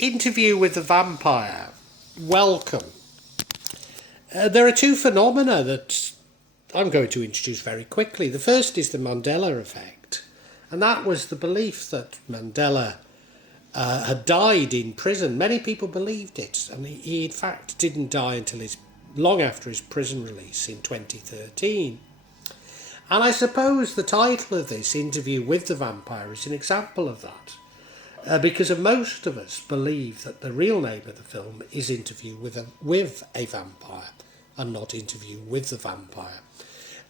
Interview with the Vampire. Welcome. There are two phenomena that I'm going to introduce very quickly. The first is the Mandela effect, and that was the belief that Mandela had died in prison. Many people believed it, and he in fact didn't die until long after his prison release in 2013. And I suppose the title of this interview with the vampire is an example of that, because most of us believe that the real name of the film is Interview with a Vampire and not Interview with the Vampire.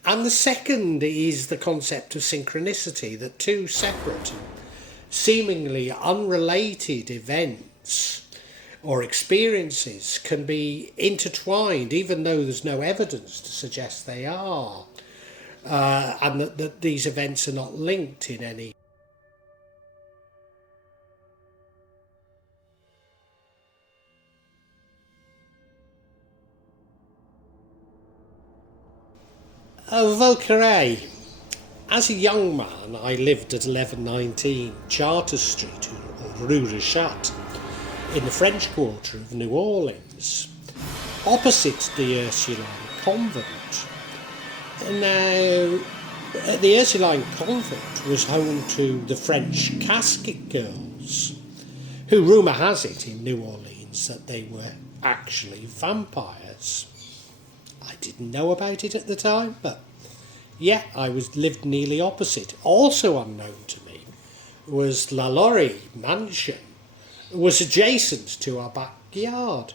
And the second is the concept of synchronicity, that two separate, seemingly unrelated events or experiences can be intertwined even though there's no evidence to suggest they are. And that these events are not linked in any. Vauquerès. As a young man, I lived at 1119 Charter Street, or Rue de Chat, in the French Quarter of New Orleans, opposite the Ursuline Convent. Now, the Ursuline Convent was home to the French casket girls, who rumour has it in New Orleans that they were actually vampires. I didn't know about it at the time, but yeah, lived nearly opposite. Also unknown to me was La Laurie mansion, was adjacent to our backyard.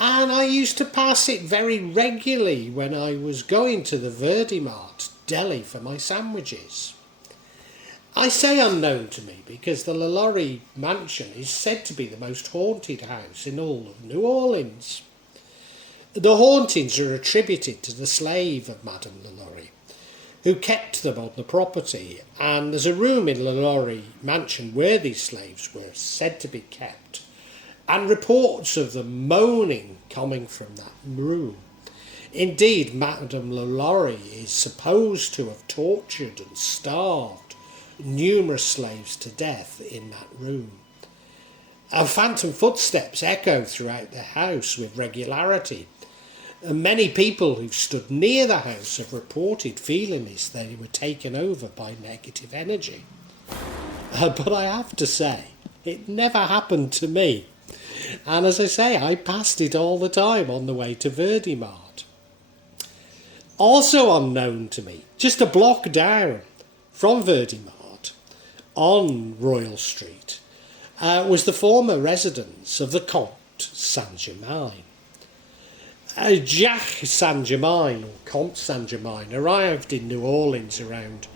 And I used to pass it very regularly when I was going to the Verdimart deli for my sandwiches. I say unknown to me because the La Laurie mansion is said to be the most haunted house in all of New Orleans. The hauntings are attributed to the slave of Madame La Laurie, who kept them on the property, and there's a room in La Laurie mansion where these slaves were said to be kept, and reports of them moaning coming from that room. Indeed, Madame La Laurie is supposed to have tortured and starved numerous slaves to death in that room. Phantom footsteps echo throughout the house with regularity, and many people who've stood near the house have reported feeling as they were taken over by negative energy. But I have to say, it never happened to me. And as I say, I passed it all the time on the way to Verdimart. Also unknown to me, just a block down from Verdimart, on Royal Street, was the former residence of the Comte Saint Germain. Jacques Saint Germain, or Comte Saint Germain, arrived in New Orleans around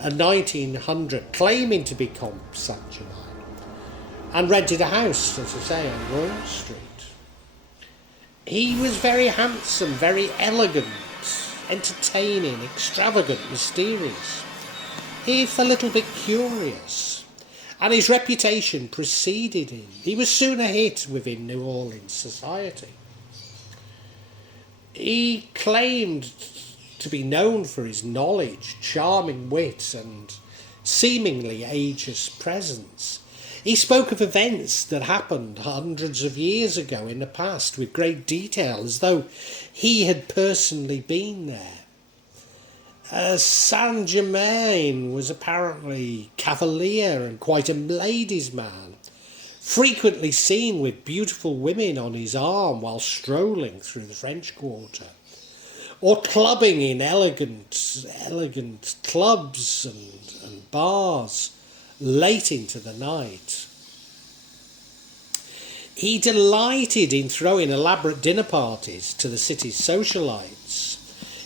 1900, claiming to be Comte Saint Germain, and rented a house, as I say, on Royal Street. He was very handsome, very elegant, entertaining, extravagant, mysterious. He's a little bit curious, and his reputation preceded him. He was soon a hit within New Orleans society. He claimed to be known for his knowledge, charming wit, and seemingly ageless presence. He spoke of events that happened hundreds of years ago in the past with great detail, as though he had personally been there. Saint Germain was apparently cavalier and quite a ladies' man, frequently seen with beautiful women on his arm while strolling through the French Quarter, or clubbing in elegant clubs and bars late into the night. He delighted in throwing elaborate dinner parties to the city's socialites.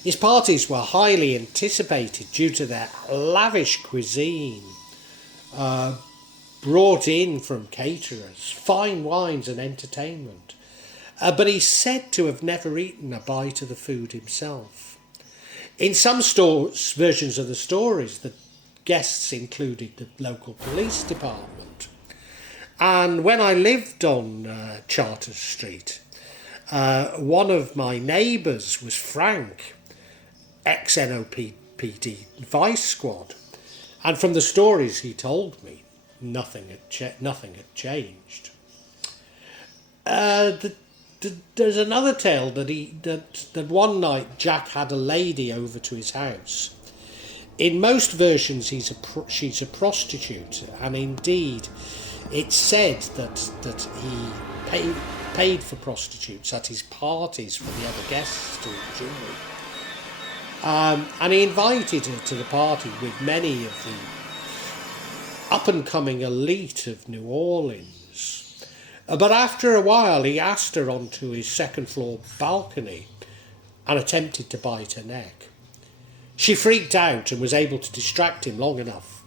His parties were highly anticipated due to their lavish cuisine, brought in from caterers, fine wines and entertainment. But he's said to have never eaten a bite of the food himself. In some versions of the stories, the guests included the local police department. And when I lived on Charter Street, one of my neighbours was Frank, ex-NOPD Vice Squad. And from the stories he told me, nothing had changed. There's another tale that one night Jack had a lady over to his house. In most versions, she's a prostitute, and indeed, it's said that he paid for prostitutes at his parties for the other guests to enjoy. And he invited her to the party with many of the up-and-coming elite of New Orleans. But after a while, he asked her onto his second-floor balcony and attempted to bite her neck. She freaked out and was able to distract him long enough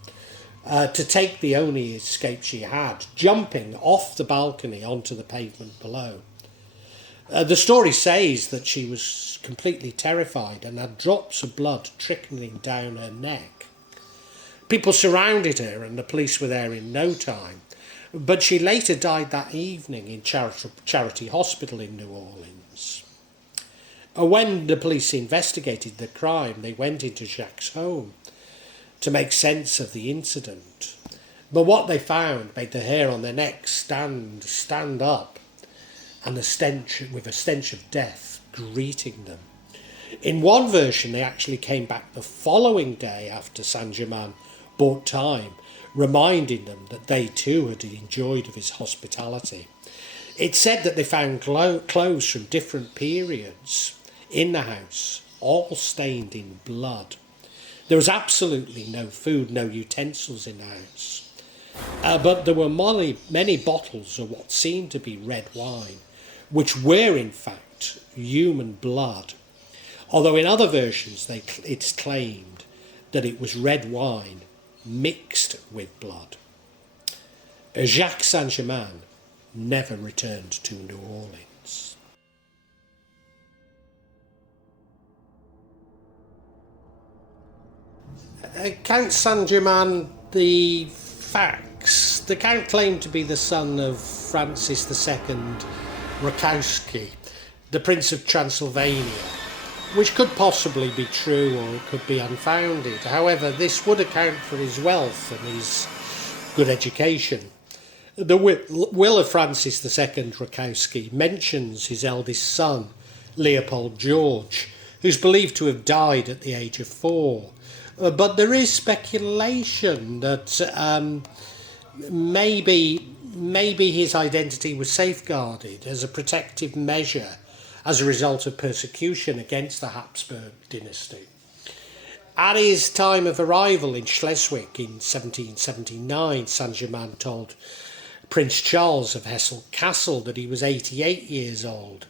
to take the only escape she had, jumping off the balcony onto the pavement below. The story says that she was completely terrified and had drops of blood trickling down her neck. People surrounded her and the police were there in no time, but she later died that evening in Charity Hospital in New Orleans. When the police investigated the crime, they went into Jacques' home to make sense of the incident. But what they found made the hair on their necks stand up, and a stench of death greeting them. In one version, they actually came back the following day after Saint Germain bought time, reminding them that they too had enjoyed of his hospitality. It's said that they found clothes from different periods in the house, all stained in blood. There was absolutely no food, no utensils in the house. But there were many bottles of what seemed to be red wine, which were in fact human blood. Although in other versions it's claimed that it was red wine mixed with blood. Jacques Saint Germain never returned to New Orleans. Count Saint Germain, the facts. The Count claimed to be the son of Francis II Rakowski, the Prince of Transylvania, which could possibly be true or it could be unfounded. However, this would account for his wealth and his good education. The will of Francis II Rakowski mentions his eldest son, Leopold George, who's believed to have died at the age of 4. But there is speculation that maybe his identity was safeguarded as a protective measure as a result of persecution against the Habsburg dynasty. At his time of arrival in Schleswig in 1779, Saint Germain told Prince Charles of Hesse-Kassel that he was 88 years old,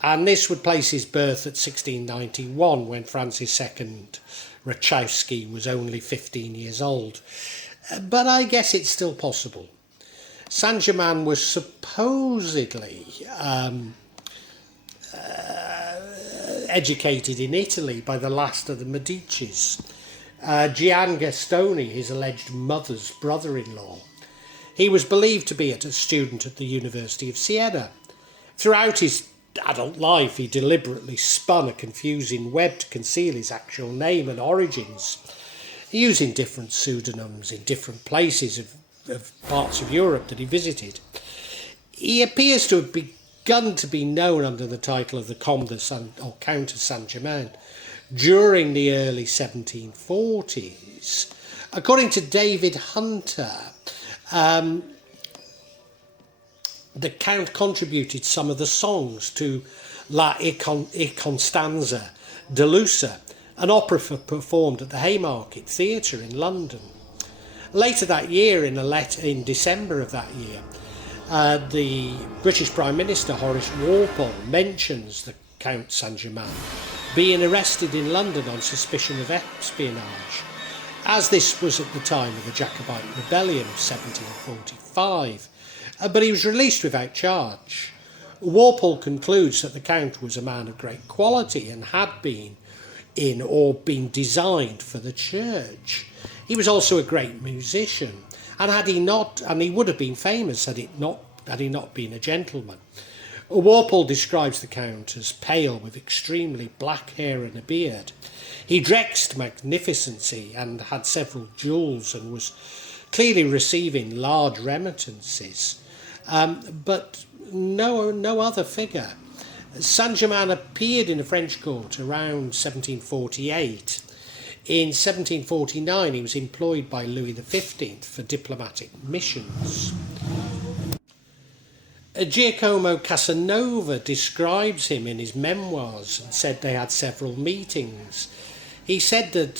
and this would place his birth at 1691 when Francis II Rakowski was only 15 years old. But I guess it's still possible. Saint Germain was supposedly educated in Italy by the last of the Medicis, Gian Gastoni, his alleged mother's brother-in-law. He was believed to be a student at the University of Siena. Throughout his adult life, he deliberately spun a confusing web to conceal his actual name and origins, using different pseudonyms in different places of parts of Europe that he visited. He appears to have begun to be known under the title of the Comte or Count Saint Germain during the early 1740s. According to David Hunter, the Count contributed some of the songs to La Constanza de Lusa, an opera performed at the Haymarket Theatre in London. Later that year, in December of that year, the British Prime Minister Horace Walpole mentions the Count Saint Germain being arrested in London on suspicion of espionage, as this was at the time of the Jacobite Rebellion of 1745. But he was released without charge. Walpole concludes that the Count was a man of great quality and had been been designed for the church. He was also a great musician, and he would have been famous had he not been a gentleman. Walpole describes the Count as pale with extremely black hair and a beard. He dressed magnificency and had several jewels and was clearly receiving large remittances. but no other figure. Saint Germain appeared in a French court around 1748. In 1749 he was employed by Louis XV for diplomatic missions. Giacomo Casanova describes him in his memoirs and said they had several meetings. He said that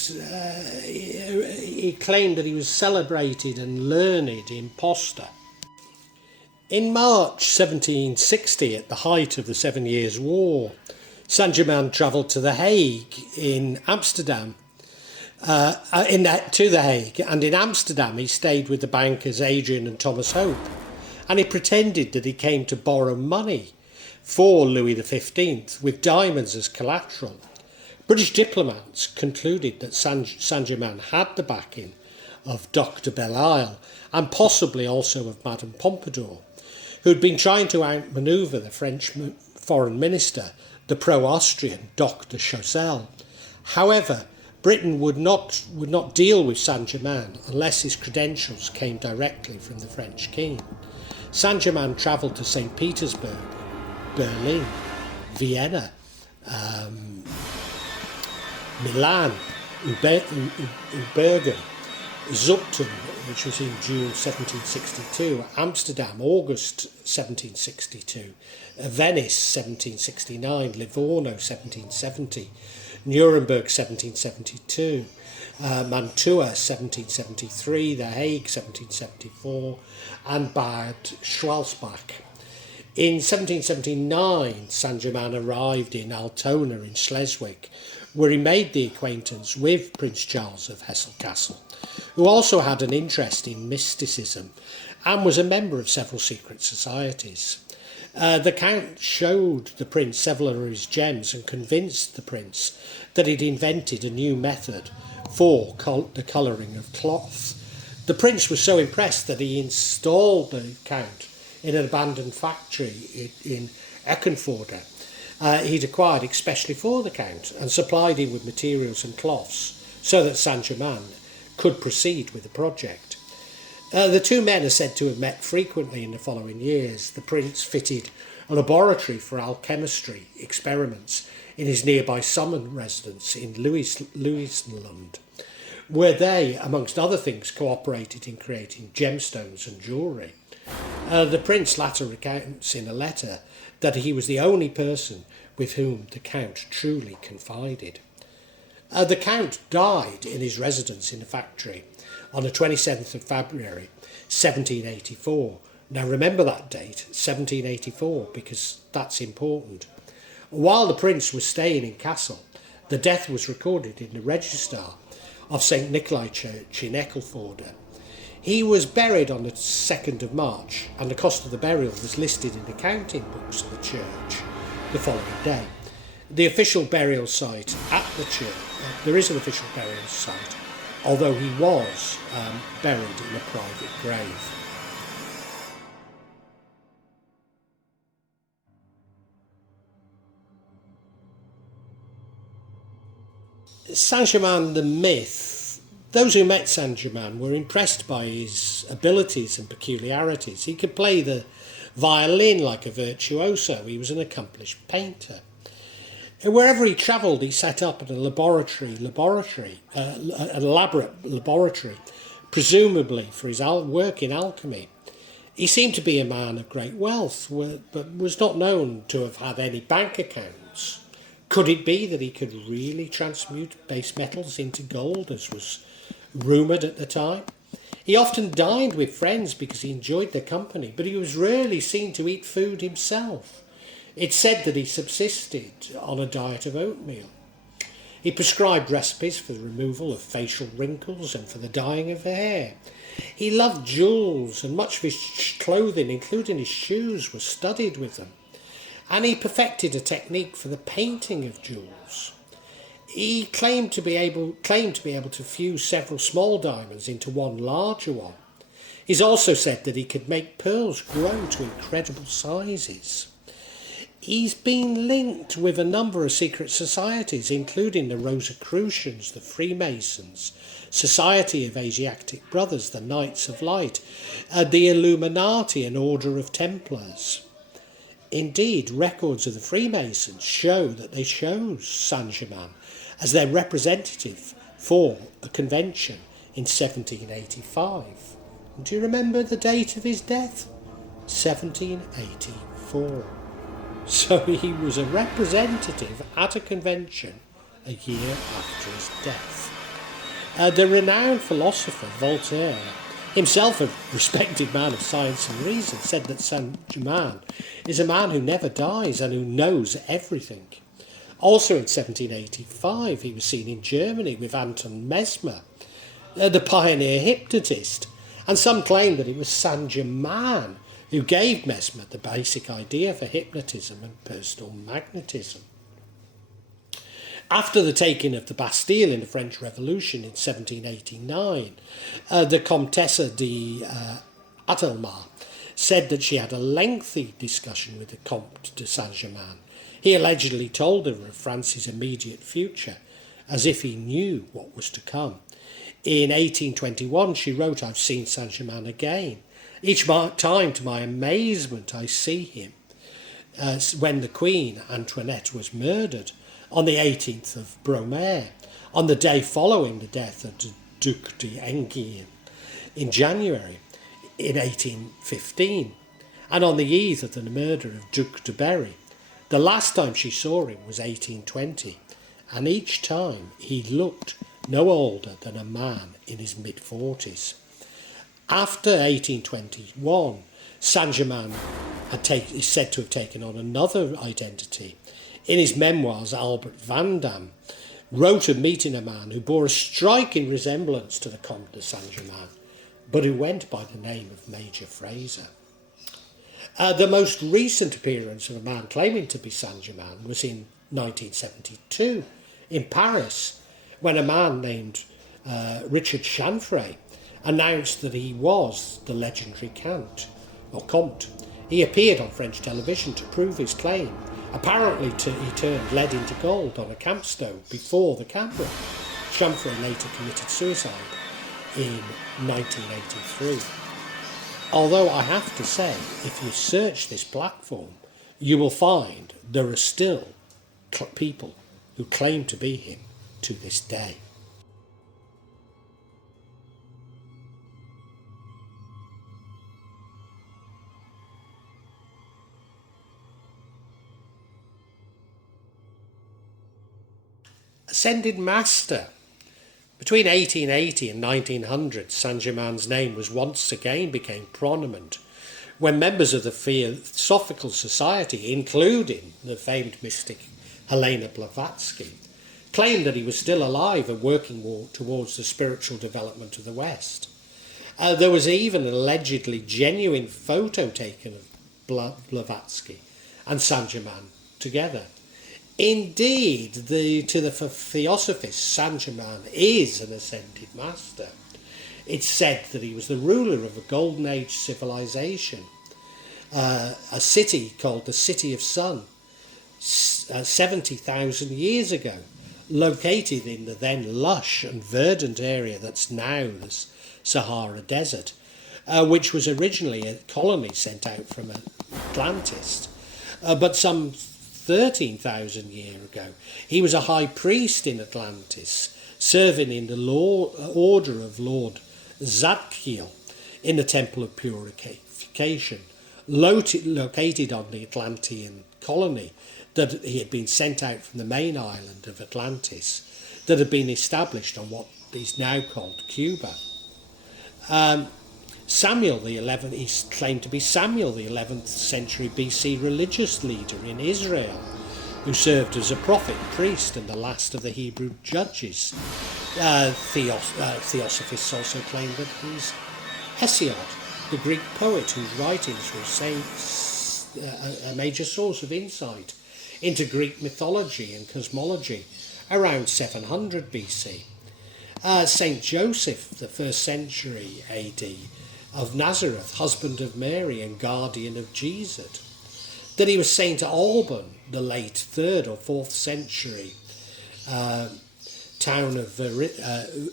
he claimed that he was celebrated and learned impostor. In March 1760, at the height of the 7 Years' War, Saint Germain travelled to The Hague in Amsterdam. To The Hague, and in Amsterdam he stayed with the bankers Adrian and Thomas Hope, and he pretended that he came to borrow money for Louis XV with diamonds as collateral. British diplomats concluded that Saint Germain had the backing of Dr. Belle-Isle and possibly also of Madame Pompadour, who had been trying to outmanoeuvre the French foreign minister, the pro-Austrian Dr. Choiseul. However, Britain would not deal with Saint Germain unless his credentials came directly from the French king. Saint Germain travelled to St. Petersburg, Berlin, Vienna, Milan, Bergen, Zutphen, which was in June 1762, Amsterdam, August 1762, Venice 1769, Livorno 1770, Nuremberg 1772, Mantua 1773, The Hague 1774, and Bad Schwalsbach. In 1779, Saint Germain arrived in Altona in Schleswig, where he made the acquaintance with Prince Charles of Hesse-Kassel, who also had an interest in mysticism and was a member of several secret societies. The Count showed the prince several of his gems and convinced the prince that he'd invented a new method for the colouring of cloth. The prince was so impressed that he installed the Count in an abandoned factory in Eckernförde he'd acquired especially for the Count, and supplied him with materials and cloths so that Saint Germain could proceed with the project. The two men are said to have met frequently in the following years. The prince fitted a laboratory for alchemistry experiments in his nearby summer residence in Louisenlund, where they, amongst other things, cooperated in creating gemstones and jewellery. The prince later recounts in a letter that he was the only person with whom the Count truly confided. The Count died in his residence in the factory on the 27th of February 1784. Now remember that date, 1784, because that's important. While the prince was staying in Kassel, the death was recorded in the register of St. Nikolai Church in Eckernförde. He was buried on the 2nd of March, and the cost of the burial was listed in the counting books of the church the following day. The official burial site at the church, there is an official burial site, although he was buried in a private grave. Saint Germain the myth. Those who met Saint Germain were impressed by his abilities and peculiarities. He could play the violin like a virtuoso. He was an accomplished painter. And wherever he travelled, he set up an elaborate laboratory, presumably for his work in alchemy. He seemed to be a man of great wealth, but was not known to have had any bank accounts. Could it be that he could really transmute base metals into gold, as was rumoured at the time? He often dined with friends because he enjoyed their company, but he was rarely seen to eat food himself. It's said that he subsisted on a diet of oatmeal. He prescribed recipes for the removal of facial wrinkles and for the dyeing of the hair. He loved jewels, and much of his clothing, including his shoes, was studied with them. And he perfected a technique for the painting of jewels. He claimed to be able to fuse several small diamonds into one larger one. He's also said that he could make pearls grow to incredible sizes. He's been linked with a number of secret societies, including the Rosicrucians, the Freemasons, Society of Asiatic Brothers, the Knights of Light, the Illuminati and Order of Templars. Indeed, records of the Freemasons show that they chose Saint Germain as their representative for a convention in 1785. Do you remember the date of his death? 1784. So he was a representative at a convention a year after his death. The renowned philosopher Voltaire, himself a respected man of science and reason, said that Saint Germain is a man who never dies and who knows everything. Also in 1785 he was seen in Germany with Anton Mesmer, the pioneer hypnotist, and some claim that it was Saint Germain who gave Mesmer the basic idea for hypnotism and personal magnetism. After the taking of the Bastille in the French Revolution in 1789, the Comtesse d'Adelmar said that she had a lengthy discussion with the Comte de Saint Germain. He allegedly told her of France's immediate future, as if he knew what was to come. In 1821 she wrote, "I've seen Saint Germain again. Each time, to my amazement, I see him." When the Queen, Antoinette, was murdered on the 18th of Brumaire, on the day following the death of the Duc d'Enghien in January in 1815, and on the eve of the murder of Duc de Berry. The last time she saw him was 1820, and each time he looked no older than a man in his mid-40s. After 1821, Saint Germain is said to have taken on another identity. In his memoirs, Albert Van Dam wrote of meeting a man who bore a striking resemblance to the Comte de Saint Germain, but who went by the name of Major Fraser. The most recent appearance of a man claiming to be Saint Germain was in 1972 in Paris, when a man named Richard Chanfray announced that he was the legendary Comte. He appeared on French television to prove his claim. Apparently he turned lead into gold on a camp stove before the camera. Chanfray later committed suicide in 1983. Although I have to say, if you search this platform, you will find there are still people who claim to be him to this day. Ascended Master. Between 1880 and 1900, Saint Germain's name was once again became prominent when members of the Theosophical Society, including the famed mystic Helena Blavatsky, claimed that he was still alive and working towards the spiritual development of the West. There was even an allegedly genuine photo taken of Blavatsky and Saint Germain together. Indeed, to the Theosophists, Saint Germain is an ascended master. It's said that he was the ruler of a Golden Age civilization, a city called the City of Sun, 70,000 years ago, located in the then lush and verdant area that's now the Sahara Desert, which was originally a colony sent out from Atlantis, but some 13,000 years ago. He was a high priest in Atlantis, serving in the order of Lord Zadkiel in the Temple of Purification, located on the Atlantean colony that he had been sent out from the main island of Atlantis, that had been established on what is now called Cuba. Samuel the 11th, he's claimed to be Samuel the 11th century BC religious leader in Israel, who served as a prophet, priest, and the last of the Hebrew judges. Theosophists also claim that he's Hesiod, the Greek poet whose writings were a major source of insight into Greek mythology and cosmology around 700 BC. Saint Joseph, the 1st century AD, of Nazareth, husband of Mary and guardian of Jesus. that he was Saint Alban, the late 3rd or 4th century town of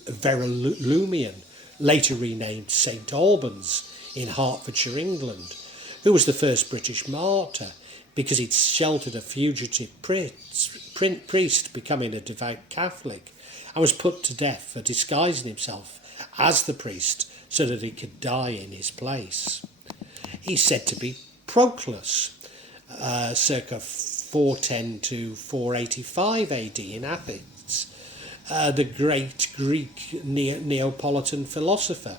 Verulamium, later renamed St Albans in Hertfordshire, England, who was the first British martyr because he'd sheltered a fugitive priest becoming a devout Catholic, and was put to death for disguising himself as the priest so that he could die in his place. He's said to be Proclus, circa 410 to 485 AD in Athens, the great Greek Neapolitan philosopher.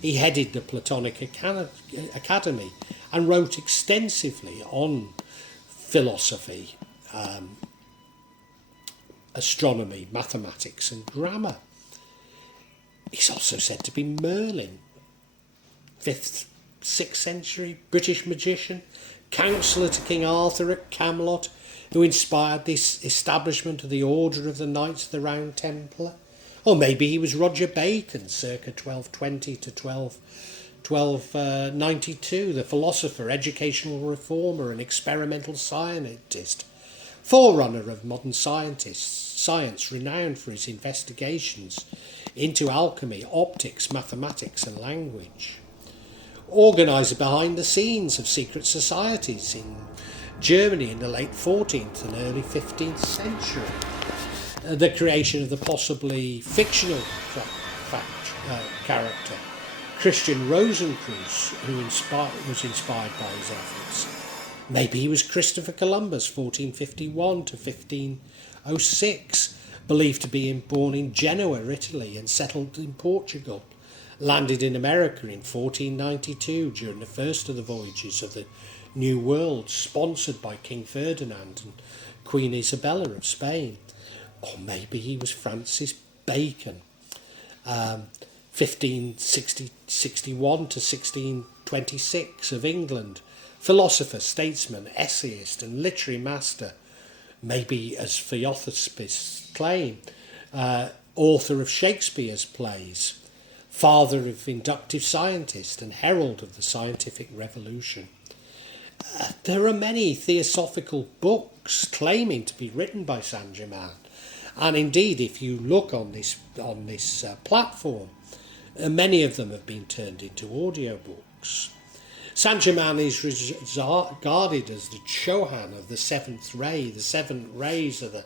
He headed the Platonic Academy and wrote extensively on philosophy, astronomy, mathematics and grammar. He's also said to be Merlin, 5th, 6th century British magician, counsellor to King Arthur at Camelot, who inspired this establishment of the Order of the Knights of the Round Templar. Or maybe he was Roger Bacon, circa 1220 to 1292, the philosopher, educational reformer and experimental scientist, forerunner of modern science renowned for his investigations into alchemy, optics, mathematics and language. Organiser behind the scenes of secret societies in Germany in the late 14th and early 15th century. The creation of the possibly fictional character Christian Rosencreutz, who was inspired by his efforts. Maybe he was Christopher Columbus, 1451 to 1506, believed to be born in Genoa, Italy, and settled in Portugal. Landed in America in 1492 during the first of the voyages of the New World, sponsored by King Ferdinand and Queen Isabella of Spain. Or maybe he was Francis Bacon, 1561 to 1626 of England, philosopher, statesman, essayist and literary master. Maybe, as Theosophists claim, author of Shakespeare's plays, father of inductive scientist and herald of the scientific revolution. There are many theosophical books claiming to be written by Saint Germain, and indeed, if you look on this platform, many of them have been turned into audiobooks. Saint Germain is regarded as the Chohan of the seventh ray. The seven rays are the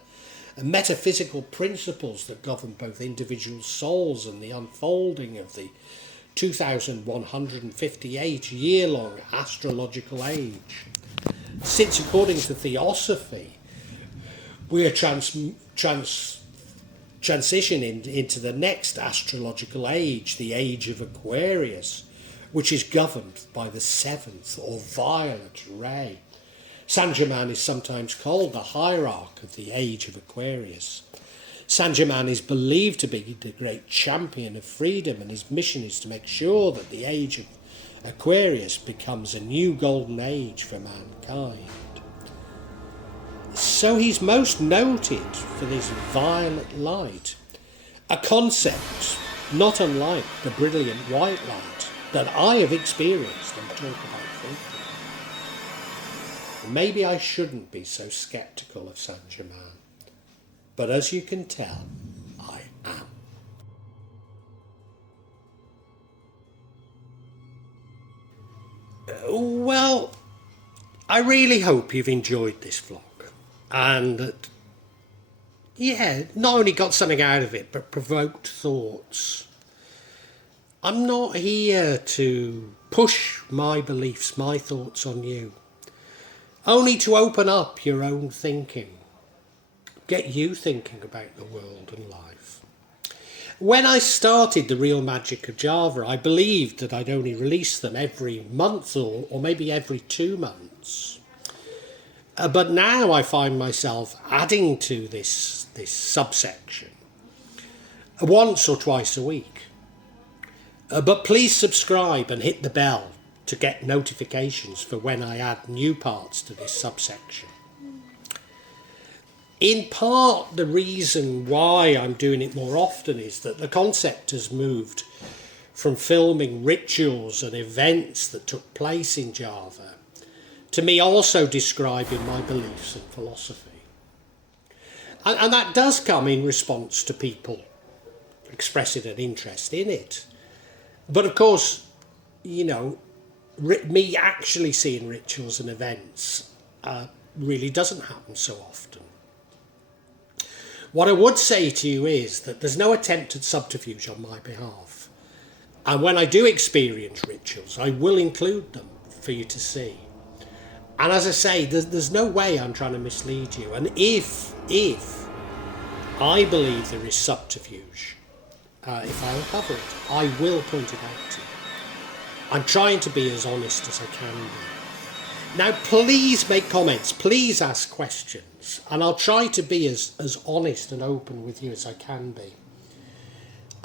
metaphysical principles that govern both individual souls and the unfolding of the 2,158-year-long astrological age. Since, according to Theosophy, we are transitioning into the next astrological age, the age of Aquarius, which is governed by the seventh or violet ray. Saint Germain is sometimes called the hierarch of the age of Aquarius. Saint Germain is believed to be the great champion of freedom, and his mission is to make sure that the age of Aquarius becomes a new golden age for mankind. So he's most noted for this violet light, a concept not unlike the brilliant white light that I have experienced and talk about frequently. Maybe I shouldn't be so sceptical of Saint Germain, but as you can tell, I am. Well, I really hope you've enjoyed this vlog, and that, not only got something out of it, but provoked thoughts. I'm not here to push my beliefs, my thoughts on you, only to open up your own thinking, get you thinking about the world and life. When I started The Real Magic of Java, I believed that I'd only release them every month or maybe every 2 months. But now I find myself adding to this subsection once or twice a week. But please subscribe and hit the bell to get notifications for when I add new parts to this subsection. In part, the reason why I'm doing it more often is that the concept has moved from filming rituals and events that took place in Java to me also describing my beliefs and philosophy. And that does come in response to people expressing an interest in it. But of course, you know, me actually seeing rituals and events really doesn't happen so often. What I would say to you is that there's no attempt at subterfuge on my behalf. And when I do experience rituals, I will include them for you to see. And as I say, there's no way I'm trying to mislead you. And if I believe there is subterfuge, if I uncover it, I will point it out to you. I'm trying to be as honest as I can be. Now, please make comments, please ask questions, and I'll try to be as honest and open with you as I can be.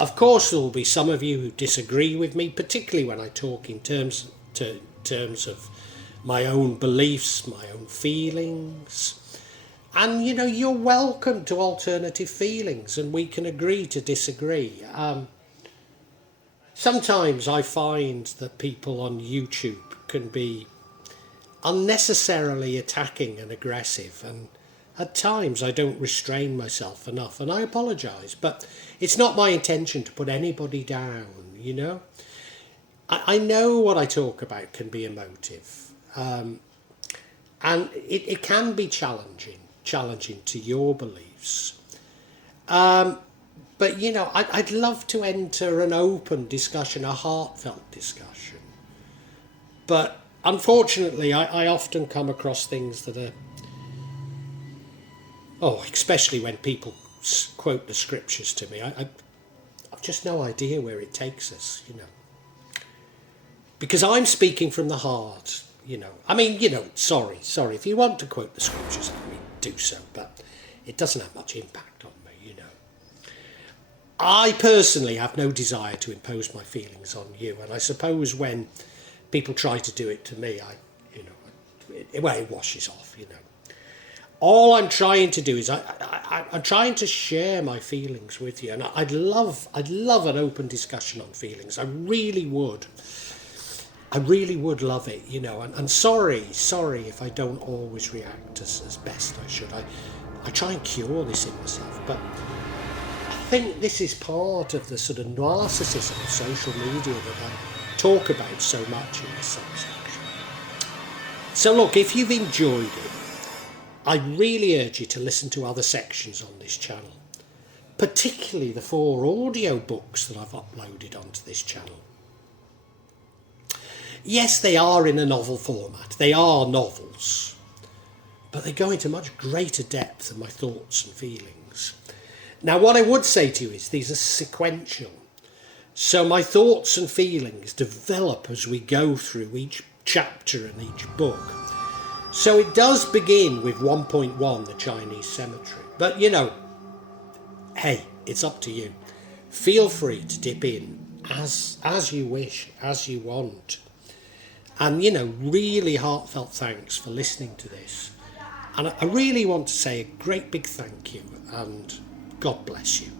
Of course, there will be some of you who disagree with me, particularly when I talk in terms of my own beliefs, my own feelings. And, you know, you're welcome to alternative feelings, and we can agree to disagree. Sometimes I find that people on YouTube can be unnecessarily attacking and aggressive, and at times I don't restrain myself enough, and I apologise, but it's not my intention to put anybody down, you know. I know what I talk about can be emotive, and it can be challenging to your beliefs. But, you know, I'd love to enter an open discussion, a heartfelt discussion. But unfortunately, I often come across things that are, especially when people quote the scriptures to me, I've just no idea where it takes us, you know. Because I'm speaking from the heart, you know. I mean, you know, sorry, if you want to quote the scriptures, I mean, do so, but it doesn't have much impact on me, you know. I personally have no desire to impose my feelings on you, and I suppose when people try to do it to me, it washes off, you know. All I'm trying to do is I'm trying to share my feelings with you, and I'd love an open discussion on feelings. I really would love it, you know. And sorry if I don't always react as best I should. I try and cure this in myself, but I think this is part of the sort of narcissism of social media that I talk about so much in this subsection. So look, if you've enjoyed it, I really urge you to listen to other sections on this channel, particularly the 4 audio books that I've uploaded onto this channel. Yes, they are in a novel format. They are novels, but they go into much greater depth than my thoughts and feelings. Now, what I would say to you is these are sequential. So my thoughts and feelings develop as we go through each chapter and each book. So it does begin with 1.1, the Chinese cemetery. But, you know, hey, it's up to you. Feel free to dip in as you wish, as you want. And, you know, really heartfelt thanks for listening to this. And I really want to say a great big thank you, and God bless you.